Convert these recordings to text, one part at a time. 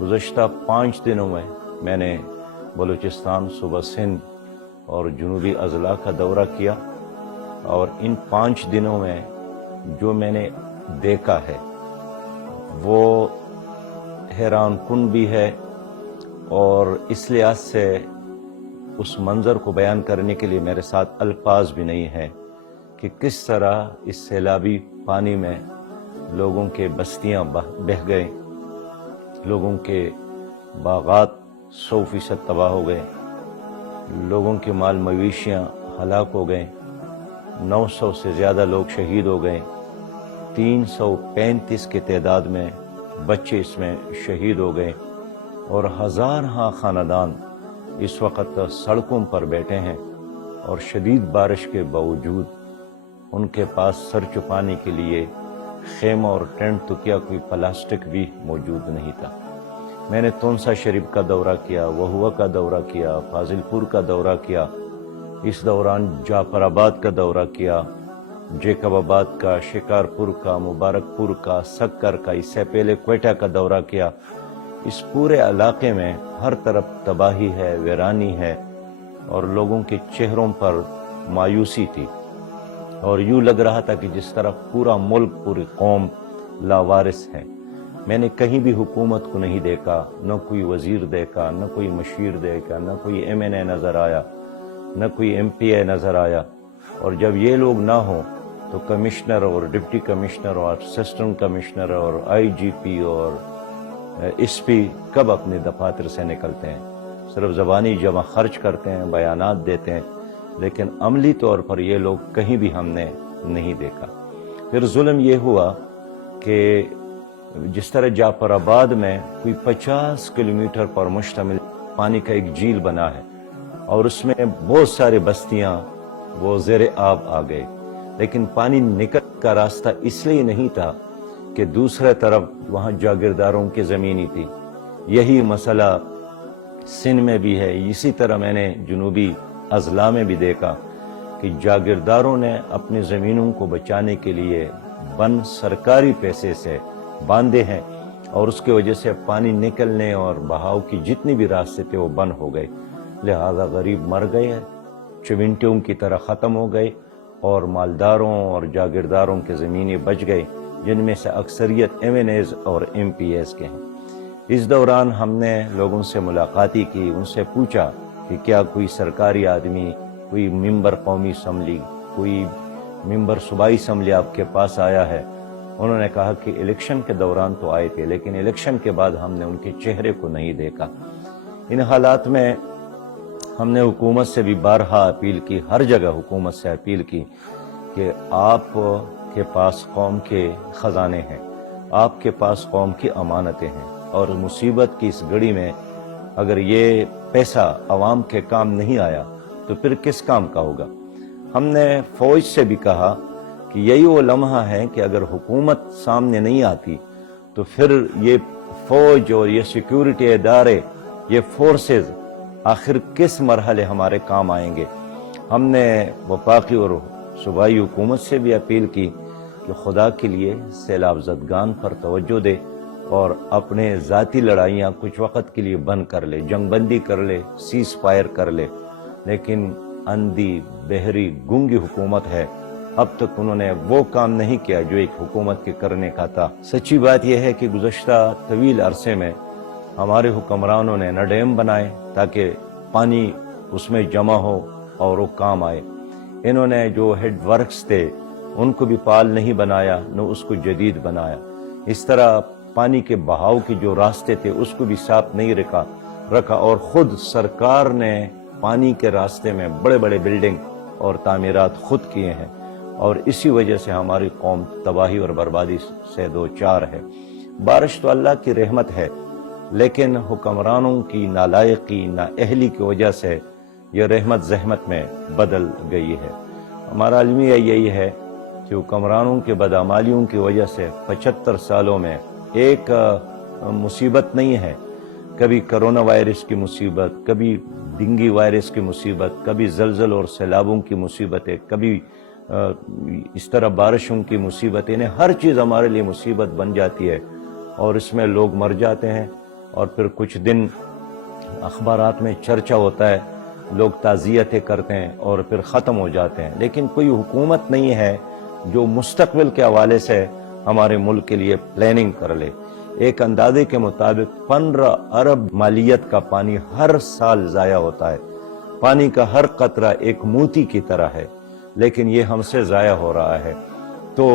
گزشتہ 5 دنوں میں میں نے بلوچستان، صوبہ سندھ اور جنوبی اضلاع کا دورہ کیا، اور ان 5 دنوں میں جو میں نے دیکھا ہے وہ حیران کن بھی ہے، اور اس لحاظ سے اس منظر کو بیان کرنے کے لیے میرے ساتھ الفاظ بھی نہیں ہیں کہ کس طرح اس سیلابی پانی میں لوگوں کے بستیاں بہہ گئے، لوگوں کے باغات 100% تباہ ہو گئے، لوگوں کے مال مویشیاں ہلاک ہو گئے، 900 سے زیادہ لوگ شہید ہو گئے، 335 کی تعداد میں بچے اس میں شہید ہو گئے، اور ہزارہا خاندان اس وقت سڑکوں پر بیٹھے ہیں، اور شدید بارش کے باوجود ان کے پاس سر چھپانے کے لیے خیمہ اور ٹینٹ تو کیا کوئی پلاسٹک بھی موجود نہیں تھا۔ میں نے تونسا شریف کا دورہ کیا، وہوا کا دورہ کیا، فاضل پور کا دورہ کیا، اس دوران جعفر آباد کا دورہ کیا، جیکب آباد کا، شکارپور کا، مبارک پور کا، سکر کا، اس سے پہلے کوئٹہ کا دورہ کیا۔ اس پورے علاقے میں ہر طرف تباہی ہے، ویرانی ہے، اور لوگوں کے چہروں پر مایوسی تھی، اور یوں لگ رہا تھا کہ جس طرح پورا ملک، پوری قوم لاوارث ہے۔ میں نے کہیں بھی حکومت کو نہیں دیکھا، نہ کوئی وزیر دیکھا، نہ کوئی مشیر دیکھا، نہ کوئی MNA نظر آیا، نہ کوئی MP نظر آیا، اور جب یہ لوگ نہ ہوں تو کمشنر اور ڈپٹی کمشنر اور اسسٹنٹ کمشنر اور IGP اور SP کب اپنے دفاتر سے نکلتے ہیں؟ صرف زبانی جمع خرچ کرتے ہیں، بیانات دیتے ہیں، لیکن عملی طور پر یہ لوگ کہیں بھی ہم نے نہیں دیکھا۔ پھر ظلم یہ ہوا کہ جس طرح جعفر آباد میں کوئی 50 کلومیٹر پر مشتمل پانی کا ایک جھیل بنا ہے، اور اس میں بہت سارے بستیاں وہ زیر آب آ گئے، لیکن پانی نکل کا راستہ اس لیے نہیں تھا کہ دوسرے طرف وہاں جاگیرداروں کی زمینی تھی۔ یہی مسئلہ سندھ میں بھی ہے۔ اسی طرح میں نے جنوبی اضلاع میں بھی دیکھا کہ جاگیرداروں نے اپنی زمینوں کو بچانے کے لیے بند سرکاری پیسے سے باندھے ہیں، اور اس کی وجہ سے پانی نکلنے اور بہاؤ کی جتنی بھی راستے تھے وہ بند ہو گئے، لہذا غریب مر گئے، چمنٹیوں کی طرح ختم ہو گئے، اور مالداروں اور جاگیرداروں کے زمینیں بچ گئے، جن میں سے اکثریت MNAs اور MPs کے ہیں۔ اس دوران ہم نے لوگوں سے ملاقاتی کی، ان سے پوچھا کہ کیا کوئی سرکاری آدمی، کوئی ممبر قومی اسمبلی، کوئی ممبر صوبائی اسمبلی آپ کے پاس آیا ہے؟ انہوں نے کہا کہ الیکشن کے دوران تو آئے تھے، لیکن الیکشن کے بعد ہم نے ان کے چہرے کو نہیں دیکھا۔ ان حالات میں ہم نے حکومت سے بھی بارہا اپیل کی، ہر جگہ حکومت سے اپیل کی کہ آپ کے پاس قوم کے خزانے ہیں، آپ کے پاس قوم کی امانتیں ہیں، اور مصیبت کی اس گھڑی میں اگر یہ پیسہ عوام کے کام نہیں آیا تو پھر کس کام کا ہوگا؟ ہم نے فوج سے بھی کہا کہ یہی وہ لمحہ ہے کہ اگر حکومت سامنے نہیں آتی تو پھر یہ فوج اور یہ سیکیورٹی ادارے، یہ فورسز آخر کس مرحلے ہمارے کام آئیں گے؟ ہم نے وفاقی اور صوبائی حکومت سے بھی اپیل کی کہ خدا کے لیے سیلاب زدگان پر توجہ دے اور اپنے ذاتی لڑائیاں کچھ وقت کے لیے بند کر لے، جنگ بندی کر لے، سیز فائر کر لے، لیکن اندھی، بہری، گونگی حکومت ہے، اب تک انہوں نے وہ کام نہیں کیا جو ایک حکومت کے کرنے کا تھا۔ سچی بات یہ ہے کہ گزشتہ طویل عرصے میں ہمارے حکمرانوں نے نہ ڈیم بنائے تاکہ پانی اس میں جمع ہو اور وہ کام آئے، انہوں نے جو ہیڈ ورکس تھے ان کو بھی فعال نہیں بنایا، نہ اس کو جدید بنایا۔ اس طرح پانی کے بہاؤ کے جو راستے تھے اس کو بھی صاف نہیں رکھا، اور خود سرکار نے پانی کے راستے میں بڑے بڑے بلڈنگ اور تعمیرات خود کیے ہیں، اور اسی وجہ سے ہماری قوم تباہی اور بربادی سے دوچار ہے۔ بارش تو اللہ کی رحمت ہے، لیکن حکمرانوں کی نالائقی، نااہلی کی وجہ سے یہ رحمت زحمت میں بدل گئی ہے۔ ہمارا المیہ یہی ہے کہ حکمرانوں کے بدعمالیوں کی وجہ سے 75 سالوں میں ایک مصیبت نہیں ہے، کبھی کرونا وائرس کی مصیبت، کبھی ڈینگی وائرس کی مصیبت، کبھی زلزل اور سیلابوں کی مصیبتیں، کبھی اس طرح بارشوں کی مصیبتیں، ہر چیز ہمارے لیے مصیبت بن جاتی ہے، اور اس میں لوگ مر جاتے ہیں، اور پھر کچھ دن اخبارات میں چرچا ہوتا ہے، لوگ تعزیتیں کرتے ہیں اور پھر ختم ہو جاتے ہیں، لیکن کوئی حکومت نہیں ہے جو مستقبل کے حوالے سے ہمارے ملک کے لیے پلاننگ کر لے۔ ایک اندازے کے مطابق 15 ارب مالیت کا پانی ہر سال ضائع ہوتا ہے۔ پانی کا ہر قطرہ ایک موتی کی طرح ہے، لیکن یہ ہم سے ضائع ہو رہا ہے۔ تو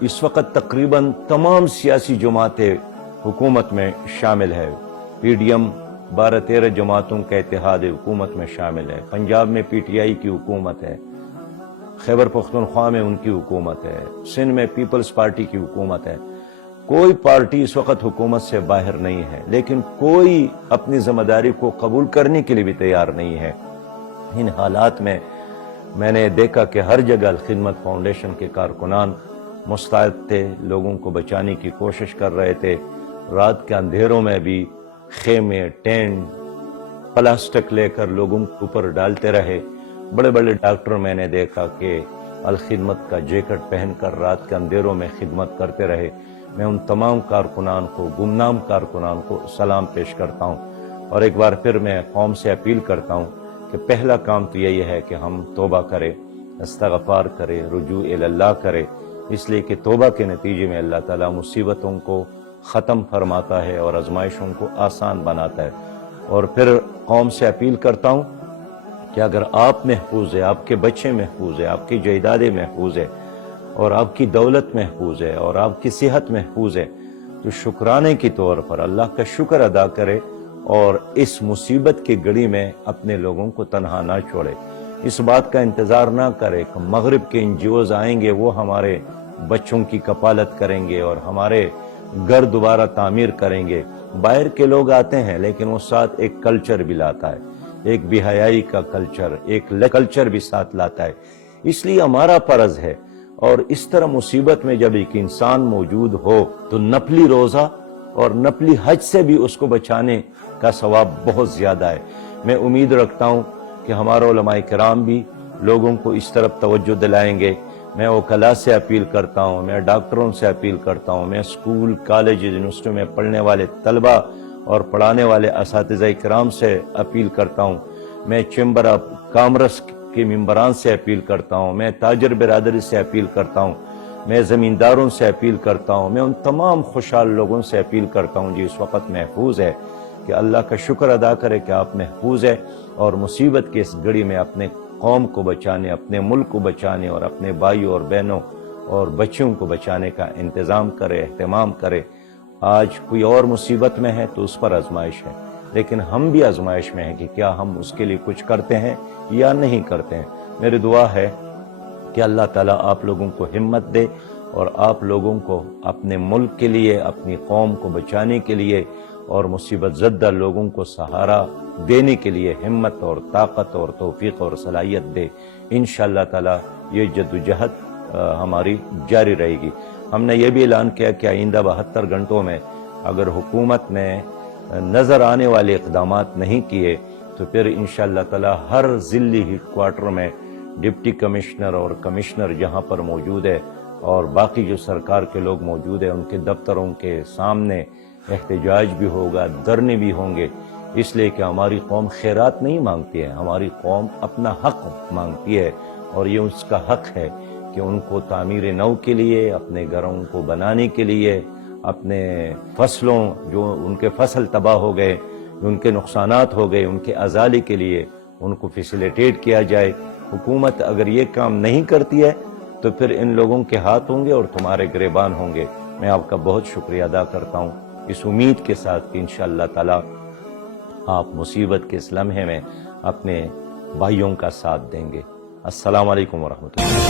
اس وقت تقریباً تمام سیاسی جماعتیں حکومت میں شامل ہے۔ پی ڈی ایم 12-13 جماعتوں کا اتحاد حکومت میں شامل ہے۔ پنجاب میں پی ٹی آئی کی حکومت ہے، خیبر پختونخوا میں ان کی حکومت ہے، سندھ میں پیپلز پارٹی کی حکومت ہے۔ کوئی پارٹی اس وقت حکومت سے باہر نہیں ہے، لیکن کوئی اپنی ذمہ داری کو قبول کرنے کے لیے بھی تیار نہیں ہے۔ ان حالات میں نے دیکھا کہ ہر جگہ الخدمت فاؤنڈیشن کے کارکنان مستعد تھے، لوگوں کو بچانے کی کوشش کر رہے تھے۔ رات کے اندھیروں میں بھی خیمے، ٹینٹ، پلاسٹک لے کر لوگوں کے اوپر ڈالتے رہے۔ بڑے بڑے ڈاکٹر میں نے دیکھا کہ الخدمت کا جیکٹ پہن کر رات کے اندھیروں میں خدمت کرتے رہے۔ میں ان تمام کارکنان کو، گمنام کارکنان کو سلام پیش کرتا ہوں، اور ایک بار پھر میں قوم سے اپیل کرتا ہوں کہ پہلا کام تو یہی ہے کہ ہم توبہ کریں، استغفار کریں، رجوع اللہ کریں، اس لیے کہ توبہ کے نتیجے میں اللہ تعالیٰ مصیبتوں کو ختم فرماتا ہے اور آزمائشوں کو آسان بناتا ہے۔ اور پھر قوم سے اپیل کرتا ہوں کہ اگر آپ محفوظ ہیں، آپ کے بچے محفوظ ہیں، آپ کی جائیدادیں محفوظ ہیں، اور آپ کی دولت محفوظ ہے، اور آپ کی صحت محفوظ ہے، تو شکرانے کے طور پر اللہ کا شکر ادا کرے اور اس مصیبت کی گھڑی میں اپنے لوگوں کو تنہا نہ چھوڑے۔ اس بات کا انتظار نہ کرے کہ مغرب کے NGOs آئیں گے، وہ ہمارے بچوں کی کفالت کریں گے اور ہمارے گھر دوبارہ تعمیر کریں گے۔ باہر کے لوگ آتے ہیں، لیکن وہ ساتھ ایک کلچر بھی لاتا ہے، ایک بے حیائی کا کلچر، ایک کلچر بھی ساتھ لاتا ہے۔ اس لیے ہمارا فرض ہے، اور اس طرح مصیبت میں جب ایک انسان موجود ہو تو نفلی روزہ اور نفلی حج سے بھی اس کو بچانے کا ثواب بہت زیادہ ہے۔ میں امید رکھتا ہوں کہ ہمارے علماء کرام بھی لوگوں کو اس طرف توجہ دلائیں گے۔ میں وکلاء سے اپیل کرتا ہوں، میں ڈاکٹروں سے اپیل کرتا ہوں، میں اسکول، کالج، یونیورسٹیوں میں پڑھنے والے طلبہ اور پڑھانے والے اساتذہ کرام سے اپیل کرتا ہوں، میں چیمبر آف کامرس کے ممبران سے اپیل کرتا ہوں، میں تاجر برادری سے اپیل کرتا ہوں، میں زمینداروں سے اپیل کرتا ہوں، میں ان تمام خوشحال لوگوں سے اپیل کرتا ہوں جو اس وقت محفوظ ہے، کہ اللہ کا شکر ادا کرے کہ آپ محفوظ ہے، اور مصیبت کی اس گھڑی میں اپنے قوم کو بچانے، اپنے ملک کو بچانے اور اپنے بھائیوں اور بہنوں اور بچوں کو بچانے کا انتظام کرے، اہتمام کرے۔ آج کوئی اور مصیبت میں ہے تو اس پر آزمائش ہے، لیکن ہم بھی آزمائش میں ہیں کہ کیا ہم اس کے لیے کچھ کرتے ہیں یا نہیں کرتے ہیں۔ میری دعا ہے کہ اللہ تعالیٰ آپ لوگوں کو ہمت دے اور آپ لوگوں کو اپنے ملک کے لیے، اپنی قوم کو بچانے کے لیے اور مصیبت زدہ لوگوں کو سہارا دینے کے لیے ہمت اور طاقت اور توفیق اور صلاحیت دے۔ انشاءاللہ تعالیٰ یہ جدوجہد ہماری جاری رہے گی۔ ہم نے یہ بھی اعلان کیا کہ آئندہ 72 گھنٹوں میں اگر حکومت نے نظر آنے والے اقدامات نہیں کیے تو پھر انشاءاللہ تعالیٰ ہر ضلعی ہیڈ کوارٹر میں ڈپٹی کمشنر اور کمشنر جہاں پر موجود ہے اور باقی جو سرکار کے لوگ موجود ہیں، ان کے دفتروں کے سامنے احتجاج بھی ہوگا، دھرنے بھی ہوں گے، اس لیے کہ ہماری قوم خیرات نہیں مانگتی ہے، ہماری قوم اپنا حق مانگتی ہے، اور یہ اس کا حق ہے کہ ان کو تعمیر نو کے لیے، اپنے گھروں کو بنانے کے لیے، اپنے فصلوں جو ان کے فصل تباہ ہو گئے، ان کے نقصانات ہو گئے، ان کے ازالے کے لیے ان کو فیسیلیٹیٹ کیا جائے۔ حکومت اگر یہ کام نہیں کرتی ہے تو پھر ان لوگوں کے ہاتھ ہوں گے اور تمہارے گریبان ہوں گے۔ میں آپ کا بہت شکریہ ادا کرتا ہوں، اس امید کے ساتھ کہ انشاءاللہ تعالی آپ مصیبت کے اس لمحے میں اپنے بھائیوں کا ساتھ دیں گے۔ السلام علیکم ورحمۃ اللہ۔